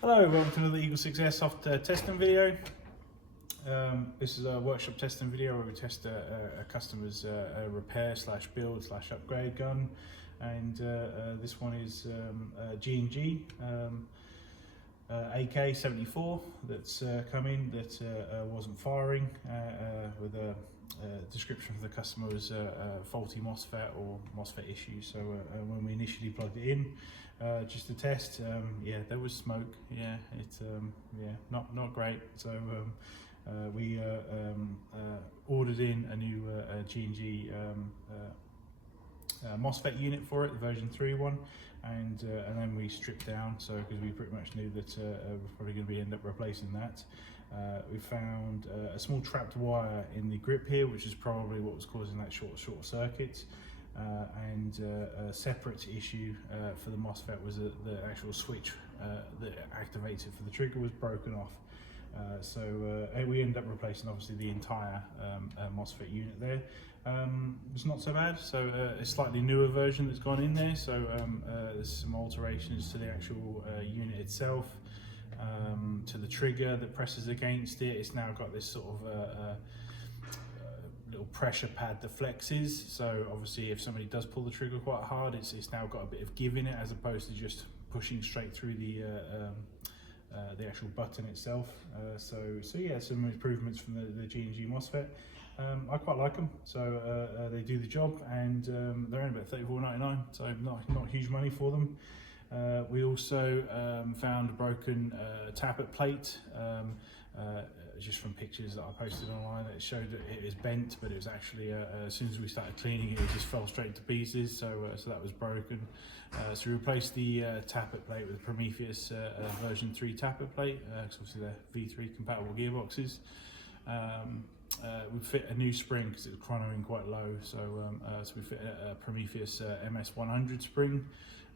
Hello, welcome to another Eagle 6 Airsoft testing video. This is a workshop testing video where we test a customer's repair / build / upgrade gun, and this one is G&G AK74 that's come in that wasn't firing, with a description for the customer was faulty MOSFET or MOSFET issue. So when we initially plugged it in, just to test, yeah, there was smoke. Yeah, it's yeah, not great. So we ordered in a new G&G MOSFET unit for it, the version 3 one, and then we stripped down. So because we pretty much knew that we're probably going to end up replacing that. We found a small trapped wire in the grip here, which is probably what was causing that short circuit. And a separate issue for the MOSFET was that the actual switch that activates it for the trigger was broken off. So we ended up replacing obviously the entire MOSFET unit there. It's not so bad. So a slightly newer version that's gone in there. So there's some alterations to the actual unit itself, to the trigger that presses against it. It's now got this sort of little pressure pad that flexes, so obviously if somebody does pull the trigger quite hard, it's now got a bit of give in it, as opposed to just pushing straight through the actual button itself. So yeah, some improvements from the G&G MOSFET. I quite like them, so they do the job, and they're only about $34.99, so not huge money for them. We also found a broken tappet plate, just from pictures that I posted online. It showed that it is bent, but it was actually as soon as we started cleaning it, it just fell straight to pieces. So that was broken. So we replaced the tappet plate with Prometheus version 3 tappet plate, because obviously they're V3 compatible gearboxes. We fit a new spring because it was chronoing quite low, so we fit a Prometheus MS100 spring,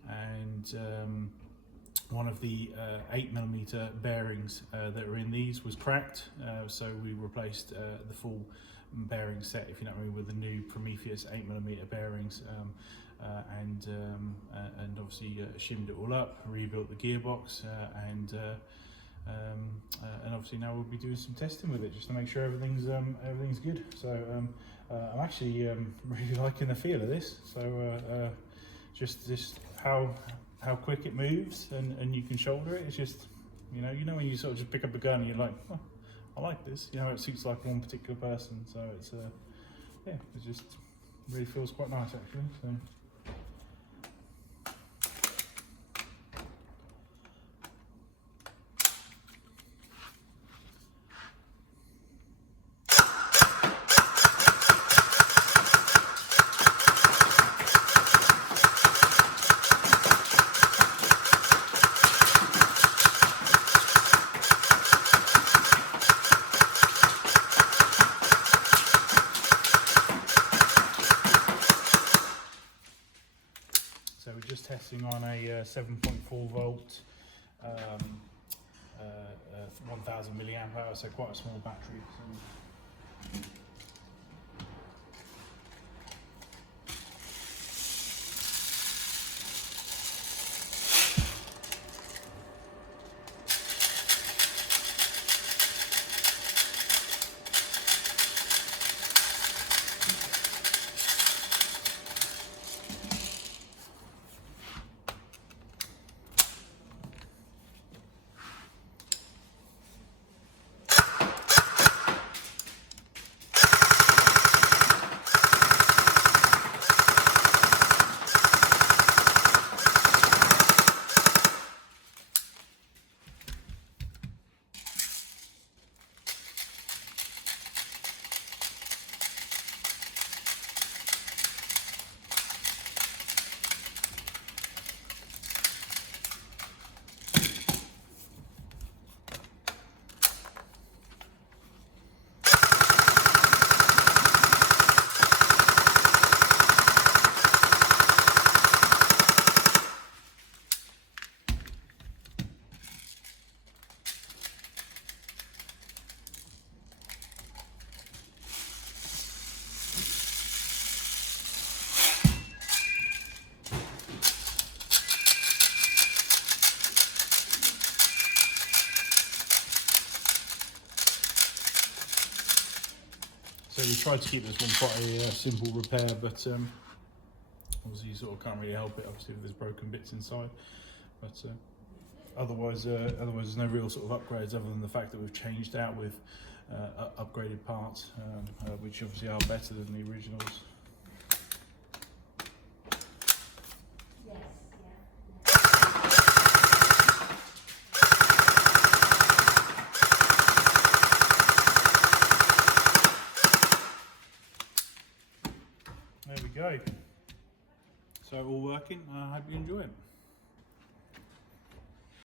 and one of the 8mm bearings that are in these was cracked, so we replaced the full bearing set, if you know what I mean, with the new Prometheus 8mm bearings, and obviously shimmed it all up, rebuilt the gearbox, and obviously now we'll be doing some testing with it just to make sure everything's good. So I'm actually really liking the feel of this. So just how quick it moves, and you can shoulder it. It's just, you know when you sort of just pick up a gun and you're like, oh, I like this. You know, it suits like one particular person. So it's yeah, it just really feels quite nice actually. So. So we're just testing on a 7.4 volt, 1000 milliamp hour, so quite a small battery. So. So we tried to keep this one quite a simple repair, but obviously you sort of can't really help it, obviously, with there's broken bits inside. But otherwise there's no real sort of upgrades other than the fact that we've changed out with upgraded parts, which obviously are better than the originals. There we go. So all working. I hope you enjoy it.